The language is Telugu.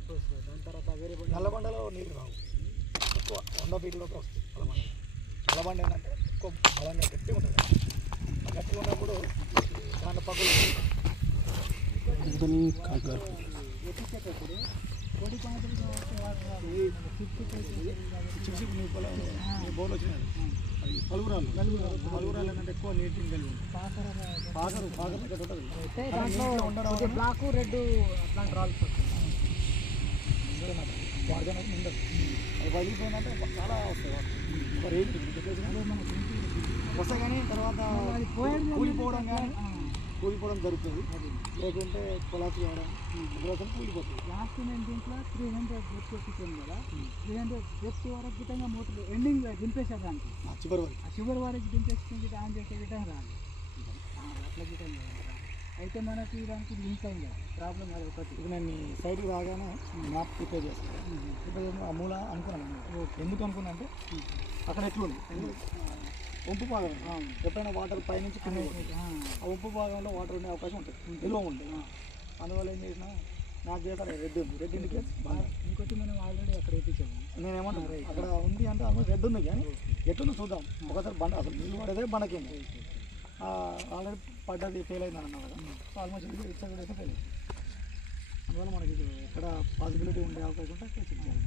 ఎక్కువ వస్తుంది. దాని తర్వాత వేరే నల్లబండలో నీళ్ళు రావు, ఎక్కువ 100 ఫీట్ లోపల వస్తుంది నల్లబండ. నల్లబండ ఏంటంటే ఎక్కువ బలంగా గట్టిగా ఉంటుంది. గట్టిగా ఉన్నప్పుడు దాంట్లో పగులు ఎక్కించేటప్పుడు పొడి పాత్రలు చిప్స్ మీ బోర్లు వచ్చినాయి. అది పలుగురాలు అంటే ఎక్కువ నీటిని కలిగి ఉంటుంది. పాకరు దాంట్లో ఉండడం బ్లాక్ రెడ్ అట్లాంటి రాళ్ళు వాడడానికి ఉండదు. అది పగిలిపోయిందంటే చాలా వస్తాయి. ఒక రేటు వస్తాయి కానీ తర్వాత కూలిపోవడం జరుగుతుంది. లేకుంటే పొలాకి వేయడం తర్వాత కూలిపోతుంది. లాస్ట్ నేను దీంట్లో 300 డెప్త్ ఎక్కించాను కదా. 300 డెప్త్ వరకు గిట్టంగా మోటార్ ఎండింగ్ దింపేసారు దానికి. చివరి వరకు దింపేసుకుని ఆన్ చేసే విధంగా రాదు అట్లా గిట్టంగా. అయితే మనకి దానికి లింక్ అయింది ప్రాబ్లం అది ఒకటి. ఇప్పుడు నేను మీ సైడ్కి రాగానే మ్యాప్ ప్రిపేర్ చేస్తాను. ప్రిపేర్ చేసిన ఆ మూల అనుకున్నాను. ఎందుకు అనుకున్నా అంటే అక్కడ ఎట్లుంది వంపు భాగం. ఎప్పుడైనా వాటర్ పైనుంచి కింద ఆ వంపు భాగంలో వాటర్ ఉండే అవకాశం ఉంటుంది, నిల్వ ఉంటుంది. అందువల్ల ఏం చేసినా నాకు చేస్తాను రెడ్ ఉంది. రెడ్ ఇండికేట్స్ బాగా. ఇంకోటి మనం ఆల్రెడీ అక్కడ వేయించాము. నేనేమన్నా అక్కడ ఉంది అంటే ఆల్మోస్ట్ రెడ్ ఉంది, కానీ ఎట్లుందో చూద్దాం. ఒకసారి బండ అసలు నీళ్ళు పడేదే బండకింది. ఆల్రెడీ పడ్డది ఫెయిల్ అయింది అన్నా కదా. సో ఆల్మోస్ట్ ఇటు సైడ్ అయితే ఫెయిల్ అయింది. అందువల్ల మనకి ఎక్కడ పాసిబిలిటీ ఉండే అవకాశం ఉంటే చెక్ చేయాలి.